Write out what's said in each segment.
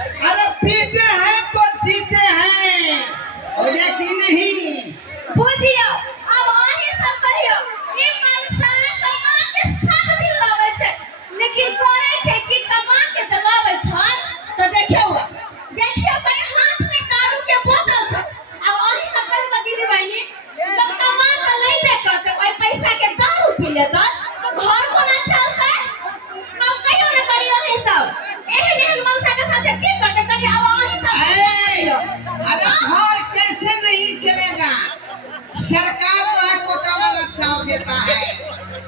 अरे पीते हैं तो जीते हैं, हो कि नहीं? बुझियो अब अहीं सब कहियो ई मनसा कमा के सब दिन लावे छै, लेकिन करे छै कि कमा के त लावे छै तो देखियो करे हाथ में दारू के बोतल छै। अब अहीं सब कहियो त दीदी बहिनी जब कमा के लइबे करते ओइ पैसा के दारू पी लेता तो घर कोना चलते? अब कहियो न करियो अहीं सब एहन मनसा के साथे की करते करियो? अब अहीं सब कहियो अरे घर कैसे नहीं चलेगा? सरकार तो है कोटा वाला चावल देता है,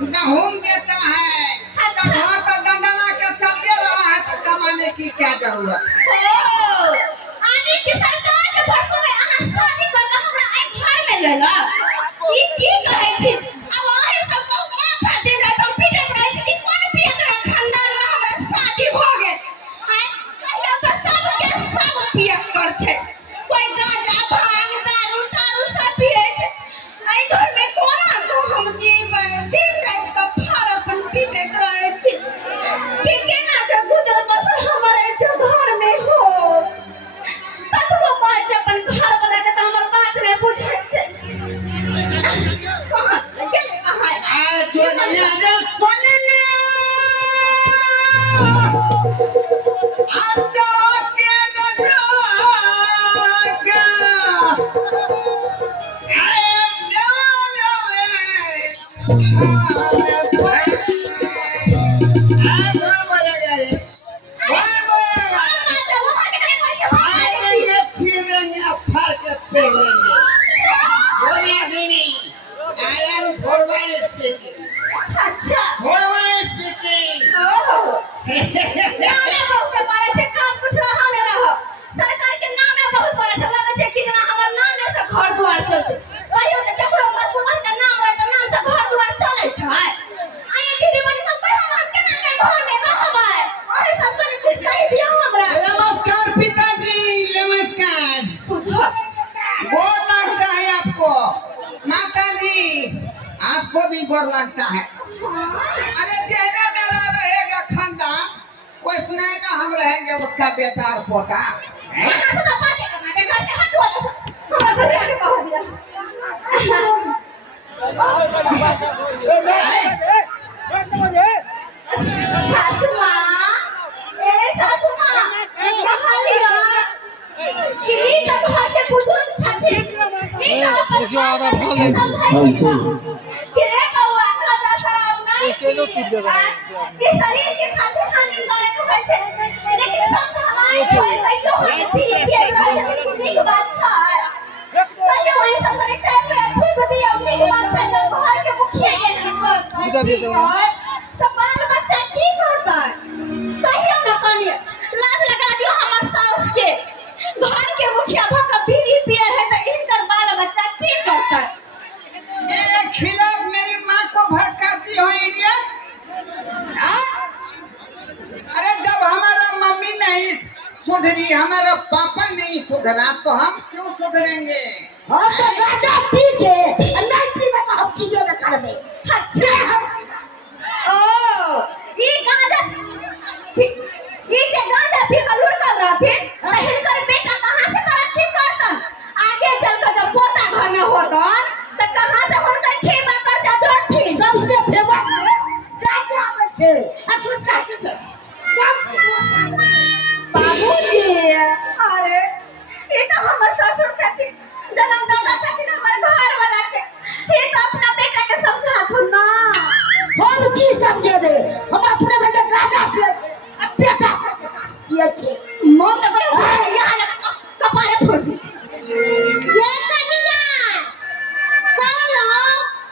गेहूं देता है, तो घर तो दंदना के चलिए रहा है, तो कमाने की क्या जरूरत है? आने की सरकार के भरोसे में अहाँ शादी कर के हमरा आई घर में लेला ई की कहै छी? अब अहीं सब को माथा दे दे तो पीटत रहै छी कि कोन पिया के खानदान में हमरा शादी भ गेल है? कहियो तो सब के सब पिया कर छै, कोई गांजा भांग दारू तारू सब पिए छै। आई घर में कोना को हम जीवन दिन रात का फाड़ अपन पीटत रहै छी कि केना के गुजर बसर हमर के घर में हो। कतबो बात अपन घर वाला के त हमर बात नहीं बुझै छै। कहां गेले कहां आ जो ने सुन ले आज के लगा अच्छा बहुत स्पीकिंग नामे बहुत बड़ा छै, काम कुछ रहा न रहो। सरकार के नामे बहुत बड़ा छै, लगे छै कि जना हमर नामे से घर द्वार चलते। कहियो त केकरो बदबुदर के नाम रहे त नाम से घर द्वार चले छै? आये दीदी बहिनी सब कहियो हम केना के घर में रहबै? अरे सब कने कुछ कहि दियो हमरा। नमस्कार पिताजी, नमस्कार। पूछो गोर लगता है आपको। माता जी आपको भी गोर लगता है। अरे जहने मेरा रहेगा खानदान वैसने का हम रहेंगे उसका बेटा और पोता। ऐसा तो बातें करना बेकार से हटो तो हमरा घर आके कह दिया। सासू माँ, सासू माँ कहाँ लिया? की तो घर के बुजुर्ग छथि ई तो अपन किरे कौआ खाजा शराब नहीं ई शरीर के खातिर हानिकारक होय छै, लेकिन सब हमारे छोड़ कहियो होय फिर पिए रहे छै नीक बात छै। कहियो वही सब करे चल रहे खूब दिया नीक बात छै, जब घर के मुखिया ये नहीं करता तो बाल बच्चा की करता? कहियो न कनिया लाज लगा दियो हमर सास के, घर के मुखिया भक बीड़ी पिए है तो इनकर बाल बच्चा की करता? मेरे खिलाफ मेरी माँ को भड़काती हो इडियट। अरे जब हमारा मम्मी नहीं सुधरी, हमारा पापा नहीं सुधरा तो हम क्यों सुधरेंगे? हम तो गांजा पी के नैसी में तो हम चीजें न करबे। अच्छा हम ओ ई गांजा ई जे गांजा पी के लुढ़कल रहथिन त हिनकर बेटा कहां से तरक्की करतन? आगे चल के जब पोता घर में होतन त कहां से हुनकर खेबा कर्जा जोड़थिन? सबसे फेमस गांजा आवे छै अखन काची छै बाबूजी। अरे ये तो हमर ससुर छथिन, जन्म दादा छथिन हमर घर वाला के, ये तो अपना बेटा के समझाथुन ना। हम की समझेबे? हम अपने बेटा गांजा पिए छै आ बेटा पिए छै मन त करे भाई यहां लगा कपारे फोड़ दी। ये कनिया कहलो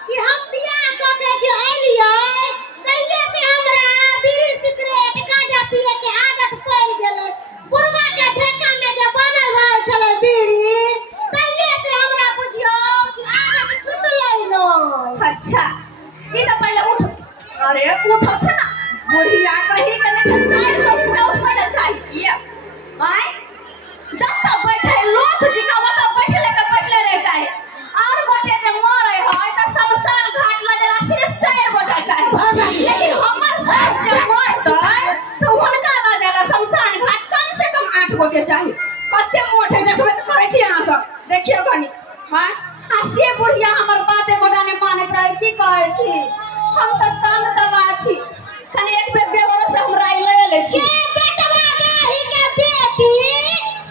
कि हम बियाह क के जे एलियै कहिए से हमरा बीड़ी सिगरेट गांजा पिए के आदत पड़ गेलै। बुढ़वा के ढेका में जे बनल रहै छलै बीड़ी कहिए से हमरा बुझियो कि आदत छूटलै नै। अच्छा ई त पहले उठ, अरे उठत ना बुढ़िया कहीं के नहीं चार कहीं पे उठले चाहिए। आय गो के चाहिए कते मोट है देखबे त करे छी अहाँ सब देखियो कनी हां आ से बुढ़िया हमर बात एगोटा ने मानत रहे की कहै छी हम त तंग दबा छी कनी एक बेर देवरो से हमरा ले छी बेटवा गाही के बेटी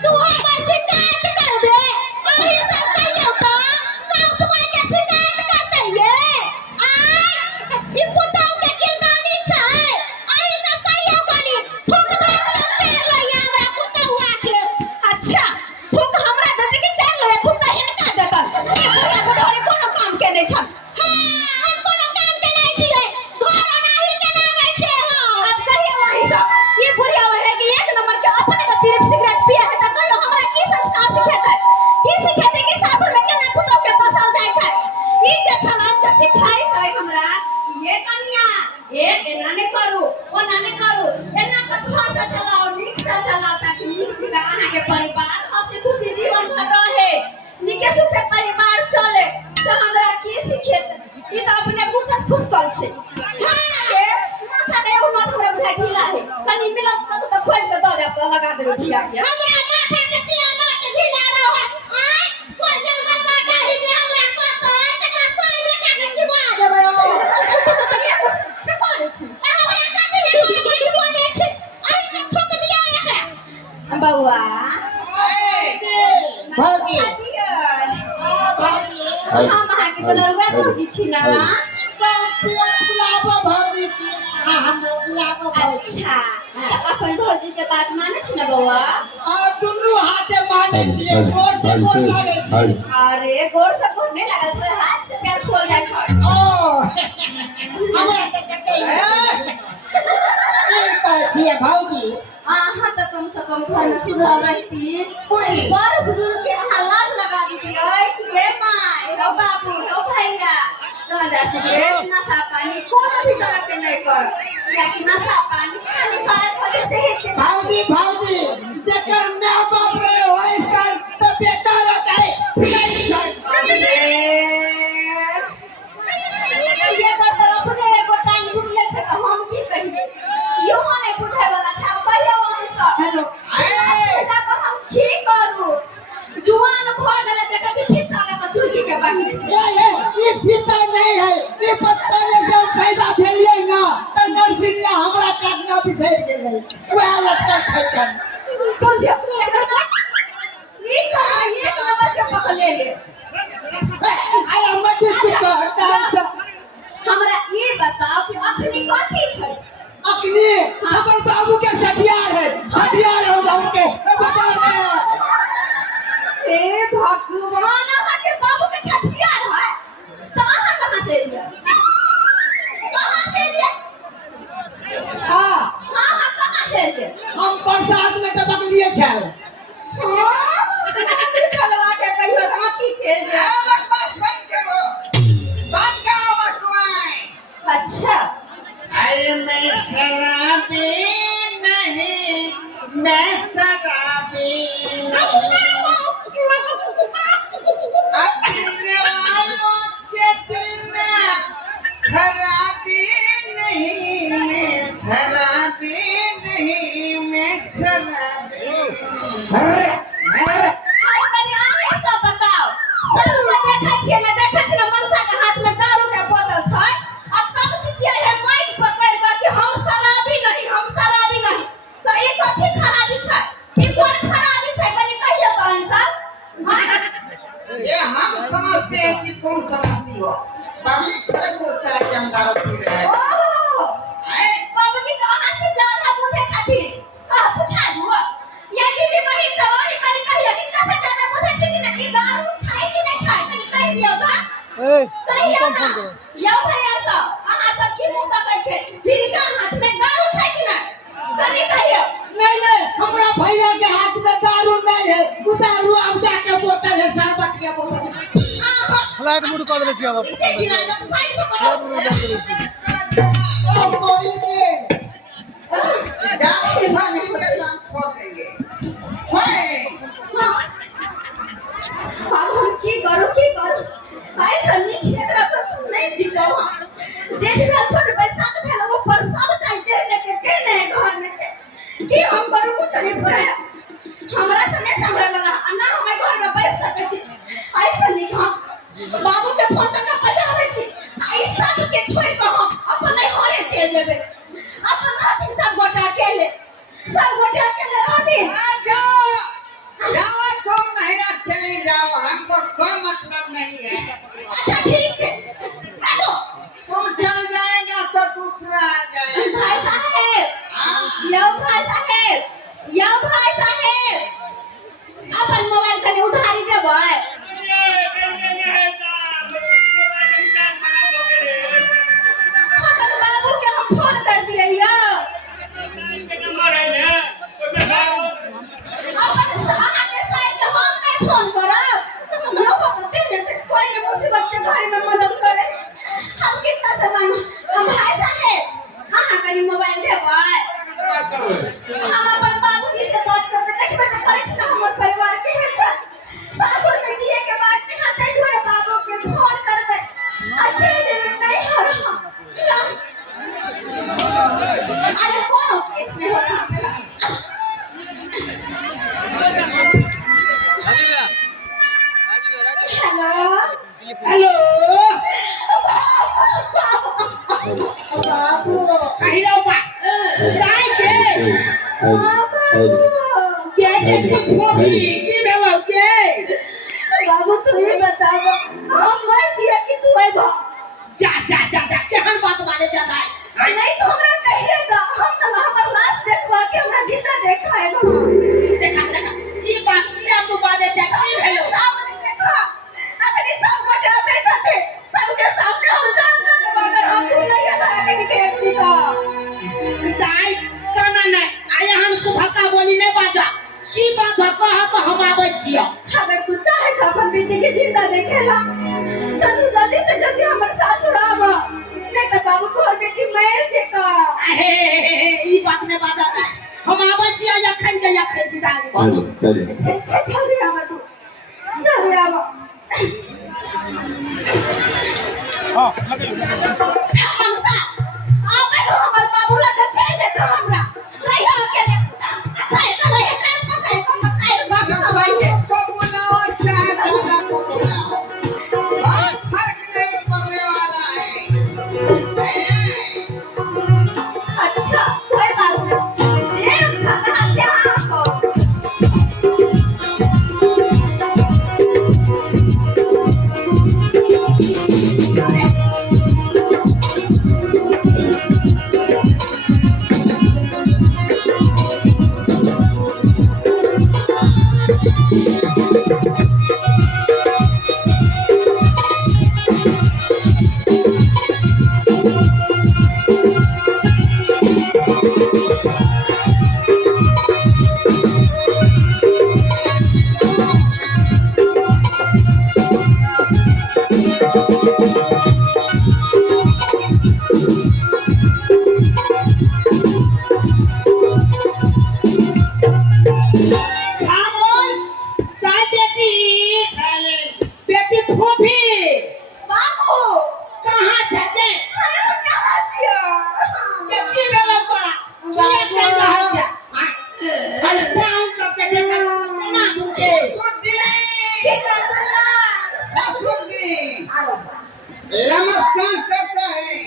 तू हमर शिकायत करबे अही सब कहियो त सास माय के शिकायत करते ये आई ई पुताऊ के किरदानी छै अही सब कहियो कनी थूक धाक चेर लइया हमरा पुताऊआ के अच्छा थूक हमरा देते कि चेर लइया थूक त हिनका देतन ए बुढ़िया बुढ़ोरी कोनो काम के नै छन हां हम कोनो काम के नै छियै घर अनाही चलाबै छै हां अब कहियो वही सब ई बुढ़िया है कि एक नंबर के अपने त पीर सिगरेट पिए है त कहियो हमरा की संस्कार सिखेतै की सिखेतै कि सासुर में केना पुतौ के पसाल जाय छै ई जे छलाम के सिखाई तै हमरा ये कन्या ए एना ने करू ओना ने करू एना के घर से चलाओ नीक से चलाओ ताकि नीक जीवन अहाँ के परिवार हंसी खुशी जीवन भर रहे नीके सुखे परिवार चले तो हमरा की सिखेतै ई त अपने घुसट खुसकल छै हां ए माथा के एगो नोट हमरा बुझाइ ढीला है कनी मिलत कत त खोज के द दे त लगा देबे भैया के हमरा माथा के किया नोट ढीला रह आय कोन जंगल में गाही जे हमरा कहतै तकरा कोई बेटा के चिबा देबै से करे छी हमरा काटे कोनो बात बोले छी अहि से ठोक दिया एकरा बौआ भौजी हम अहाँ के दुलरुआ भौजी छी ना गुलाबो भौजी छी हम गुलाबो भौजी अच्छा त अपन भौजी के बात माने छी ना बौआ आ दुनु हाथे माने छियै गोर से गोर लागे छी अरे गोर से गोर नहीं लागल छै हाथ से पैर छोड़ जाय छै ओ हमरा त कते ई कहै छियै भौजी अहाँ तो कम से कम घर में सुधर रहती बड़ बुजुर्ग के अहाँ लाज लगा दीजिए कि हे माँ हे बाबू हे भैया कहाँ जा सिगरेट नशा पानी कोनो भी तरह के नहीं कर या कि नशा पानी हानिकारक वजह से ही भौजी जेकर माँ बाप रहे हो इसका तो बेटा रहता है नहीं ये बात अपने एगो टाइम ढूंढले छै त हम की कहिए यो नहीं बुझाय वाला छै अब कहियो वही सब हेलो ऐसा तो हम की करू जुआन भ गेले देखे छी फित्ता लगा चुकी के बांधले छै ये फीता नहीं है ये बचपने से पैदा भेलिए ना तो नरसिंह हमरा काटना बिसर गेलै वह लटका छै कन कौन छै ई का ये नंबर के पकड़ ले I am not secure dance हमरा ये बताओ कि अखनी कथी छै अखनी हमर बाबू के सठियार है हम बाबू के बताओ ए भगवान अहाँ के बाबू के छठियार है तो अहाँ कहां से एलिए हां अहाँ कहां से एलिए हम प्रसाद में टपक लिए छै खलवा के कहियो रांची चल गया बंद करो बात का बकवास अच्छा अरे मैं शराबी नहीं मैं शराबी अपने वालों के दिल में खराबी नहीं मैं शराबी नहीं मैं शराबी नहीं सब बताओ सब देखे छियै ना मनसा के हाथ में दारू के बोतल छै अब तब चिचिया है माइक पकड़ कर कि हम शराबी नहीं तो ये कथी खराबी छै ई कोन खराबी छै कनी कहियो तो इंसान ये हम समझते हैं कि तुम समझती हो पब्लिक खड़े बोलता है कि हम दारू पी रहे हैं पब्लिक कहां से ज्यादा बुझे खातिर आ पूछा दो ये दीदी बहिन सब और कनी कहियो कि कते ज्यादा बुझे छै कि नहीं दारू छै कि नहीं छै कनी कह दियो तो कहियो ना यो भैया सब अहाँ सब की मुंह तकै छै फिरका हाथ में दारू छै कि नहीं कनी कहियो नहीं हमरा भैया के हाथ में दारू नहीं है वो दारू अब जाके बोतल है शरबत के बोतल है फ्लाइट मोड कर देले छी हम नीचे गिरा दो साइड पकड़ो अब कोई के दारू नहीं है हम छोड़ देंगे अब हम की करू भाई सन्नी एकरा सब नहीं जीतो जेठ भेल छोट बैसाख भेल वो पर सब टाइम चढ़ लेके केने घर में छै की हम करू कुछ नहीं पूरा हमरा से नहीं संभले वाला आ ना हमारे घर में बैठ सके छी ऐसा नहीं हम बाबू के फोन तक बजावे छी आई सब के छोड़ के हम अपने घरे चल जेबे अपन नाती सब गोटा अकेले रहबे जाओ जाओ तुम नहीं ना चले जाओ हमको कोई मतलब नहीं है अच्छा ठीक है बैठो तुम चल जाएगा तो दूसरा आ जाएगा भाई साहब यो भाई साहब अपन मोबाइल कने उधारी देबै अपन बाबू के हम फोन कर दिए यो अपन अहाँ के साइड के हम नहीं फोन करब यो को तेने से कोई ने मुसीबत के घर में मदद करे हम कितना से मांगो हम भाई साहब अहाँ कनी मोबाइल देबै हम अपन बाबूजी से बात करके देखबे त करे छी हमर परिवार के है छ सासुर में जिए के बाद में हाथे घरे बाबू के फोन करबे अच्छे जे नहीं हो रहा अरे कौन केस में हो रहा हेलो बाबू कहिरो बा काय के की भेलो के बाबू तू ही बता हम मर जिए कि तू है भा जा केहन बात वाले जाता है नहीं तो हमरा कहिएगा हमर लाश देखवा के हमरा जिंदा देखा है देखा ये बात किया तू बाजे चाची भेलो सामने देखा अगर ये सब गोटे आते छथे सबके सामने हम जान दे मगर हम तू नहीं लगा के देख दी तो दाई काना नहीं आया हमको भक्का बोली नहीं बाजा की बात है कहा तो हम आबै छियो अगर तू चाहे छ अपन बेटी के जिंदा देखेला तो तू जल्दी से जल्दी हमर सासुर आव नहीं तो बाबू तोहर बेटी मर जेता हे ई बात ने बाजा नहीं हम आबै छियो यखन के यखन विदा दे ठीक है जल्दी आव तू जल्दी आव हां लगे मनसा आवे हमर बाबू लग चल जेता हमरा नहीं अकेले असाई कले टाइम पसाई को मसाई बाबू सब आई को बुलाओ चाहे दादा को बुलाओ बहुत फर्क नहीं पड़ने वाला है अच्छा कोई बात नहीं जे खतना से हमको नमस्कार करते हैं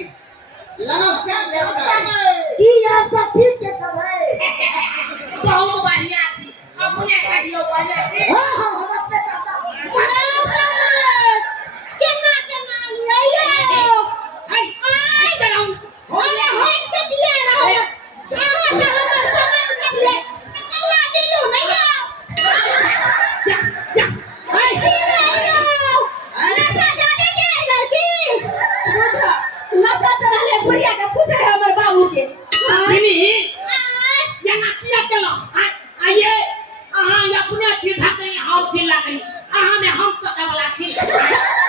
नमस्कार करते हैं की आप सब ठीक है सब है बहुत बढ़िया छी अपने कहियो बढ़िया छी हां हम अपने करता केना केना लियो हाय हाय कराऊ अरे हट के दिया रहो कहां से हमर सामान निकले कल्ला दिलू नहीं जा हाय नशा जाने के लड़की नशा चढ़ा ले बुढ़िया के पूछे है हमर बाबू के मिनी यहाँ किया चलो आइए अहाँ अपने सीधा करी हम चिल्ला करी अहाँ में हम सके वाला छी के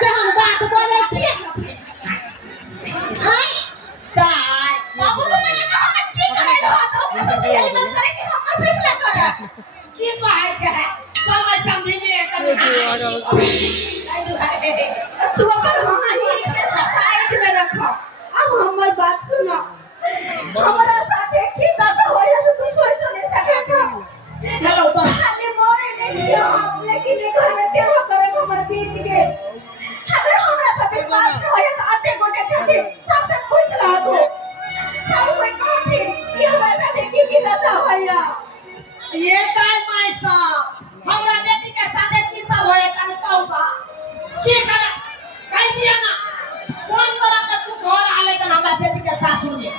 हम बात बोले छी आई दाई बाबू तो मैंने कहा मैं की करे लो तो के सब यही मन करे कि हमर फैसला कर की कहे छै समझ समझी में तू अपन हानि साइड में रखो अब हमर बात सुनो हमरा साथे की दशा होय से तू सोचो नहीं सके छ चलो तो खाली लेकिन ये घर में तेरो करे हमर बीत गए। अगर हमरा पर विश्वास न होय त अते गोटे छथि सबसे पूछ ला तू। सब कोई कहथि कि हमरा साथे की दशा होइया। ये ताई माई साहब हमरा बेटी के साथे की सब होए कनी कहू त की करे कह दिया ना फोन करा के तू घर आले त हमरा बेटी के सासुर में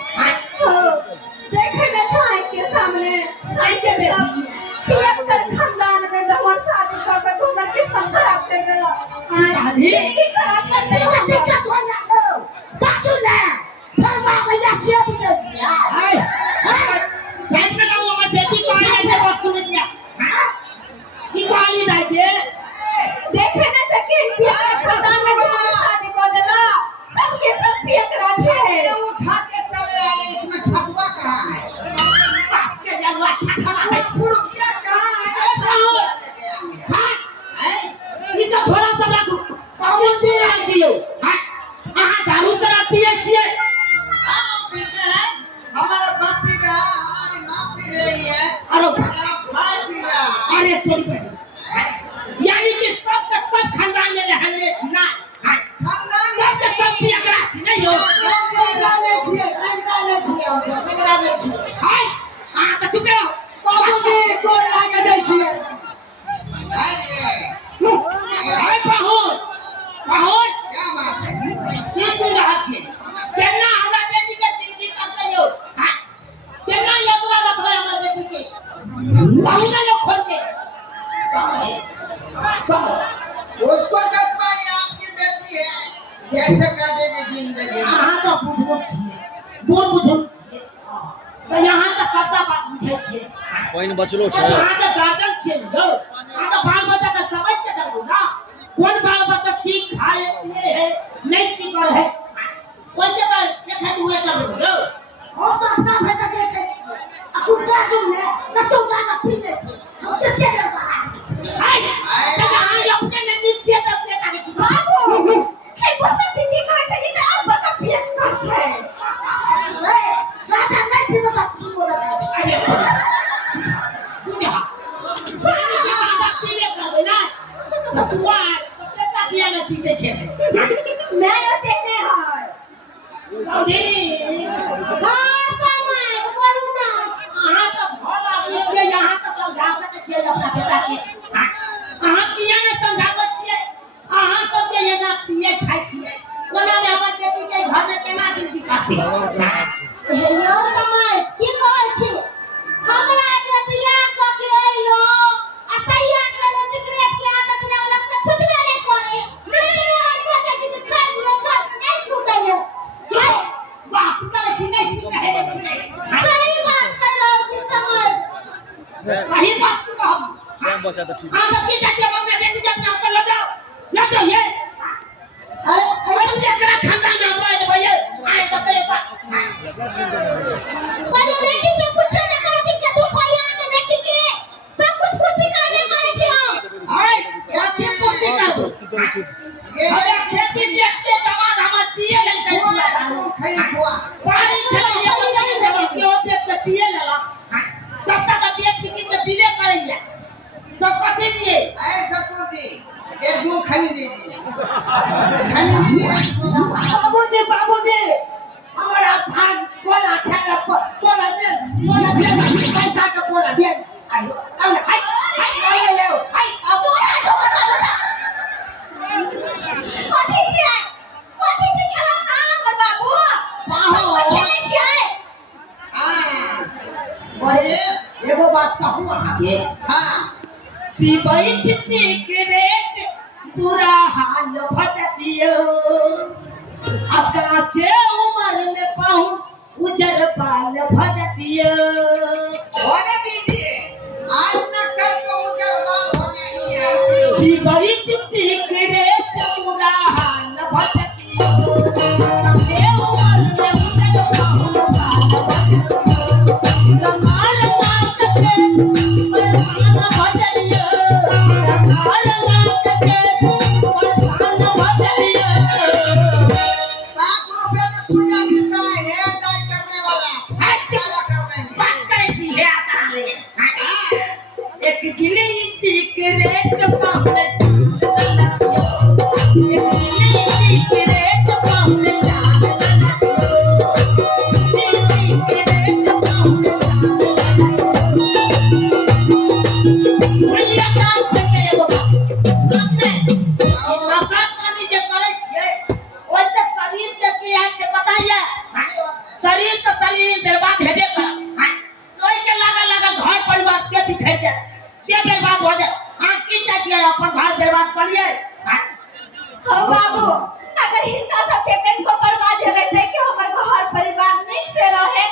देखे न छाई के सामने साई के बेटी पियक्कर खानदान में दमन शादी कर के तुमर किस्मत खराब कर देला। जिंदगी खराब कर देला। दिक्कत हो जालो बाजू ले फरवा भैया से भी दे दिया साइड में लाओ हमर बेटी को आले के बात सुन दिया की गाली दे के देखे न छके पियक्कर खानदान में दमन शादी कर देला। सबके सब पियक्कर है। उठा के चले आए इसमें ठगुआ कहाँ है? बाप के जलवा ठगुआ पुरुषिया कहाँ है? लेके आ गया। हैं ई तो थोड़ा सा रखो बाबू से आ जियो हां हां दारू शराब पिए छिए हाँ पीते हैं। हमारा बाप पी रहा, हमारी माँ पी रही है, अरे मेरा भाई पी रहा है। अरे थोड़ी बेटी यानी कि सब के सब खानदान में रहने छिना खानदान सब के सब पियकरा छी नहीं हो लगराने छिए। हां हां तो चुप रहो बाबूजी को लाके दे छिए हाय पाहुन पाहुन क्या बात है? की सुन रहा छी केना हमरा बेटी के जिंदगी करते हो हां केना यतरा रखबे हमर बेटी के कहू ना लोग खोल के सब उसको कब पाई आपकी बेटी है, कैसे काटेगी जिंदगी? यहाँ तो बुझबो छिए बोल बुझो छिए तो यहाँ तो सबटा बात बुझे छिए पाइन बचलो तो छै यहाँ तो गार्जियन छिए लो यहाँ तो बाल बच्चा के समझ के चलू ना कौन बाल बच्चा की खाए पिए है नहीं की कर है कोई के तो एक है हुए चलू लो हम तो अपना घर तक देखे छिए। आ कुर्ता जो है कतो ज्यादा पी ले छी। हम कितने देर का हाय तो यहाँ अपने ने नीचे तक देखा के बाबू हे बता की करे छै इते आप बता पिए कर छै। ए राजा नहीं पी बता की बोला करबे। अरे पूजा सारी के बात पीबे करबे ना तू आ तो बेटा किया ना पीबे खेबे मैं ये देखने है। सौदेनी हां समय बोलू ना। अहाँ तो भल आदमी छिए यहाँ तो समझा सके छिए अपना बेटा के अहाँ किया ने समझाबे छिए अहाँ सब जे ये ना पिए खाइ छिए कोना में हमर बेटी के घर में केना जिंदगी काटते हे यो समय की कहै छी हमरा जे बियाह क के अइलो आ तैया चलो सिगरेट के आदत ने अलग से छुटबे नहीं करे। मेरे मन सोचे छी कि छोड़ दियो छोड़ नहीं छूटेयो। जो बात करे छी नहीं छी कहे नहीं सही बात कह रहल छी समय। सही बात तू कहब टाइम बचा तो ठीक हां तो की जाते अपने बेटी के अपना कर ले जाओ ये अरे तुम एकरा खानदान में हमरा जे भैया आए तो कहे पहले बेटी से पूछो ना करो कि क्या तू भैया के बेटी के सब कुछ पूर्ति करने करे छी हम। हाय क्या की पूर्ति कर दो चलो ठीक ये अरे खेती देखते जमात हम पिए ले हुआ गए तुम खाई हुआ। पानी चले ये तो नहीं जगह के ओ बेच के पिए लेला सबका का बेच के किन के पीने पड़ेगा तो कथि दिए ऐ ससुर जी एक दो खानी दे दीजिए। खानी दीजिए। बाबूजी हमारा भाग कोला खेला कोला दे पैसा का कोला दे आयो अब हाय ले हाय अब कथि छियै कथि से खेला ना हमर बाबू हम खेले छियै। हाँ बोलिए। एगो बात कहूं अहाँ के हाँ पीबै छी सिगरेट पूरा हाल भजतियो अब काचे उम्र में पाहुन उजर बाल भजतियो होने दीजिए। आज न कल तो उनका बाल होने ही है। पीबै छी सिगरेट पूरा हाल भजतियो काचे उम्र में उजर बाल भजतियो कमाल मार के परवाना भजलियो कमाल मार के परवाना भजलियो 7 रुपए में पूजा मिलता है हेयर डाई करने वाला। हाय काला करने में। बात करे छी हे आता ले एक दिन सीक्रेट पाउंड सीक्रेट पाउंड भैया काम करके एगो अपने नशा पानी जे करे छिए ओइसे शरीर के की है से बताइए शरीर तो शरीर बर्बाद हेबे कर ओइ के लगा घर परिवार से बिखर जाए से बर्बाद हो जाए की चाहिए अपन घर बर्बाद करिए हो बाबू अगर हिंसा सबके पेट को बर्बाद हो गई कि हमर घर परिवार निक से रहे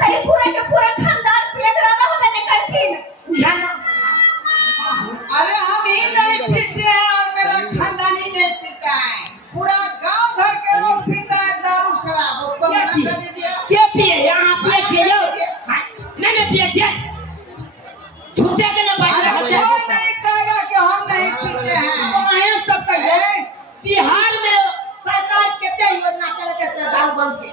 तई पूरा के पूरा खानदान पेट रह हमें नहीं करथिन अरे हम ही नहीं पीते हैं और मेरा खानदान ही नहीं पीता है, पूरा गांव घर के लोग पीता है दारू शराब। उसको मना कर दीजिए। के पिए यहाँ पिए छे यो नहीं पिए छे झूठे के ना अरे बात कोई नहीं कहेगा कि हम नहीं पीते हैं। ये सब कहिए बिहार में सरकार कितने योजना चलते थे दारू बंद के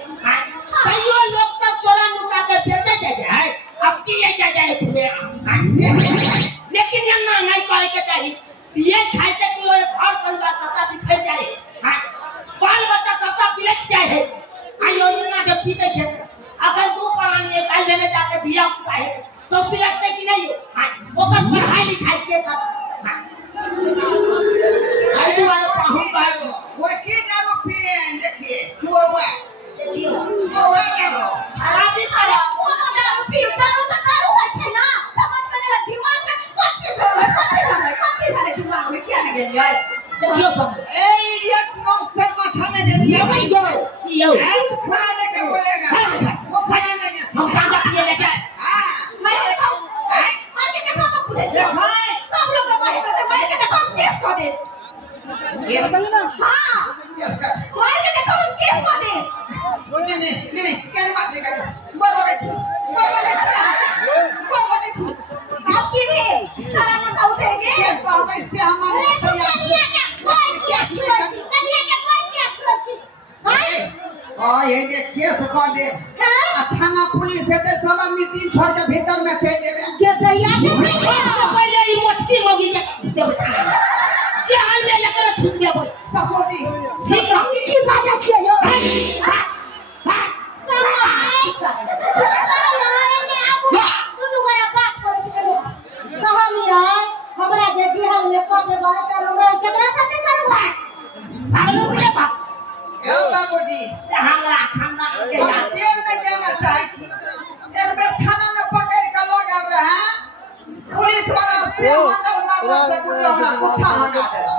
कईयो लोग सब चोरा नुका के बेचे जाए अब पिए जाए खुले लेकिन ये ना नहीं करे के चाहिए ये खाए से कि वो घर परिवार सबका बिखर जाए बाल बच्चा सबका बिलट जाए आ योजना जब पीते थे अगर दो प्राणी एक गाल देने जाके दिया है तो बिलटते कि नहीं ओकर पढ़ाई लिखाई के कर अरे वो की दारू पिए हैं, देखिए चुआ खराबी करा कोनो दारू पीऊ दारू तो दारू है छे ना समझ में नहीं दिमाग में कच्ची वाले दिमाग में क्या लगे जाए देखियो सब ए इडियट नॉनसेंस माथा में दे दिया भाई यो हेल्थ फड़ा दे के बोलेगा वो फड़ा नहीं हम गांजा पिए लेके हां मार के देखो तो पूछे छे सब लोग का बाहर करते मार के देखो केस को दे ये हां यस का मार के देखो हम केस को दे नहीं क्या बात नहीं करते बोल लगे छी आप की भी सारा ना उतर के ये बात से हमारे तैयार और ये देखिए सको दे थाना पुलिस है तो सब आदमी 3 छोड़ के भीतर में चल देवे पहले ई मोटकी मोगी के चाल में लेकर छूट गया बोल ससुर जी ठीक है की बाजा छिए यो हमरा जे जिहल में क देबा त रोमांस केकरा साथे करबा भागलो के बाप ए बाबूजी हमरा खानदान के हम जेल में जाना चाहे छी एक बेर थाना में पकड़ के लोग आ रहे हैं पुलिस वाला से मंडल मारल से पूछो हमरा पुट्ठा लगा देला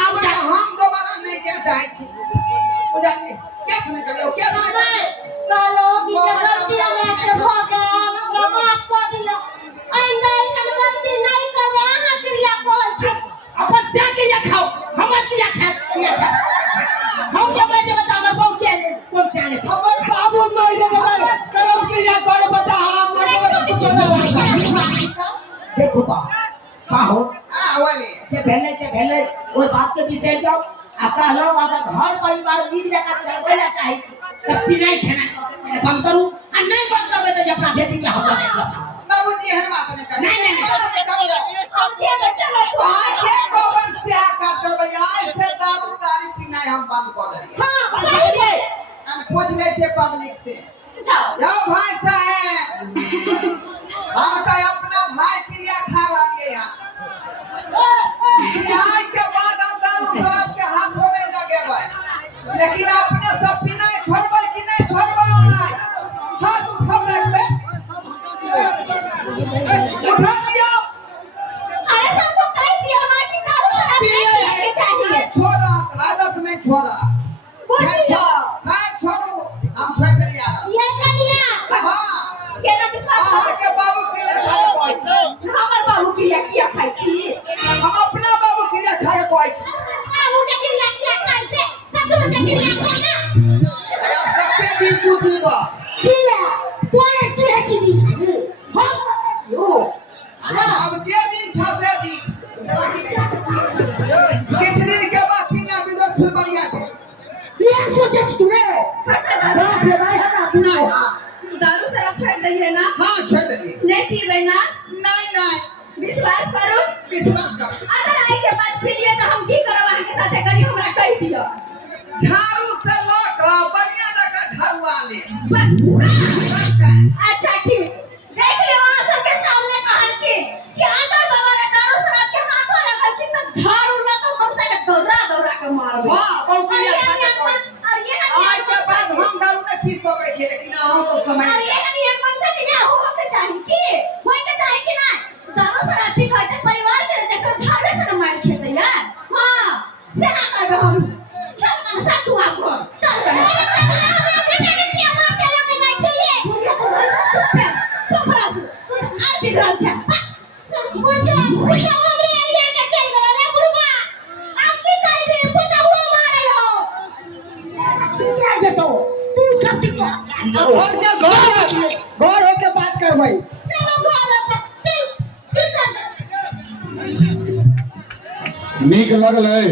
अब हम दोबारा नहीं जा चाहे छी पूजा जी केस नहीं करियो केस नहीं करियो कालो की गलती हमरा से भ गया हमरा माफ कर दिया आइंदा ऐसा गलती नहीं करबे अहां क्रिया कहल छी अपन से क्रिया खाओ हमर क्रिया खा हम के बैठे बता हमर बहु के कौन से आने हमर बाबू मर गए करम क्रिया करे बता हम मर गए कुछ नहीं देखो तो हो वाली से भेले ओइ बात के विषय जाओ आ कहलो अगर घर परिवार नीक जगह चलबे ला चाहे छी त पिनाई खेना सबसे बंद करू आ नहीं बंद करबे त अपना बेटी के हम नहीं सब बाबूजी हर बात नहीं कर नहीं करियो हम जे में चलत हो आके गोबर से का करबे आज से दारू तारी पीना हम बंद कर देंगे हां सही है हम पूछ ले छे पब्लिक से जाओ भाई साहब हम तो अपना भाई क्रिया खा लागे यार आज के बाद हम दारू शराब के हाथ होने लगे भाई लेकिन अपने सब पीना छोड़बे कि नहीं छोड़बे हाथ उठा रखबे उठा दियो अरे सबको कह दिया ना कि दारू शराब नहीं पीने चाहिए छोड़ा आदत नहीं छोड़ा बोलियो हां छोड़ू हम छोड़ दिया ये कनिया हां केना विश्वास आहा के बाबू क्रिया खाए कोई हमर बाबू क्रिया किया खाई छी हम अपना बाबू क्रिया खाए कोई बाबू के क्रिया किया खाई छे ससुर के क्रिया खाना अब कते दिन तू जीवा किया तोरे तुहे जीवी खाई हम सब क्यों अब जे दिन छसे दिन राखी दे किछ दिन के बाद सीना विरोध फिर बढ़िया छे ये सोचे छी तूने बाप रे भाई हटा बिना दारू शराब छोड़ दइए ना हां छोड़ दिए नहीं पीबे ना नहीं विश्वास कर। अगर आई के बाद फिरिए तो हम की करब अहाँ के साथे करी हमरा कह दियो। झाड़ू से लक बढ़िया लगा झाड़ू वाले। अच्छा ठीक देख ले वहां सबके सामने कहल कि अगर तुम्हारे दारू शराब के हाथों लगल कि तो झाड़ू लगा मरसा के दौड़ा के मारबो। हां बहुतिया खाते कोई और ये आज के बाद हम दारू नहीं पी सकै छी लेकिन हम तो समय और ये एक मन से बियाह हो के चाहि की होय के चाहि कि ना दारू शराब पी के परिवार के देख झाड़ू से मार खेते यार। हां से ना करबे हम चल मन सा तू आगो चल कर बेटा के लिए मार के लेके जाय छिए चुप रह तू तो आर बिगड़ल छ मुझे मुझे हमरे एरिया के चल गेल रे बुढ़वा आप की कर दे पुता हुआ मारे हो तू क्या जतो तू सब ठीक घर के घर होके बात करबै। चलो घर पर चल नीक लगलै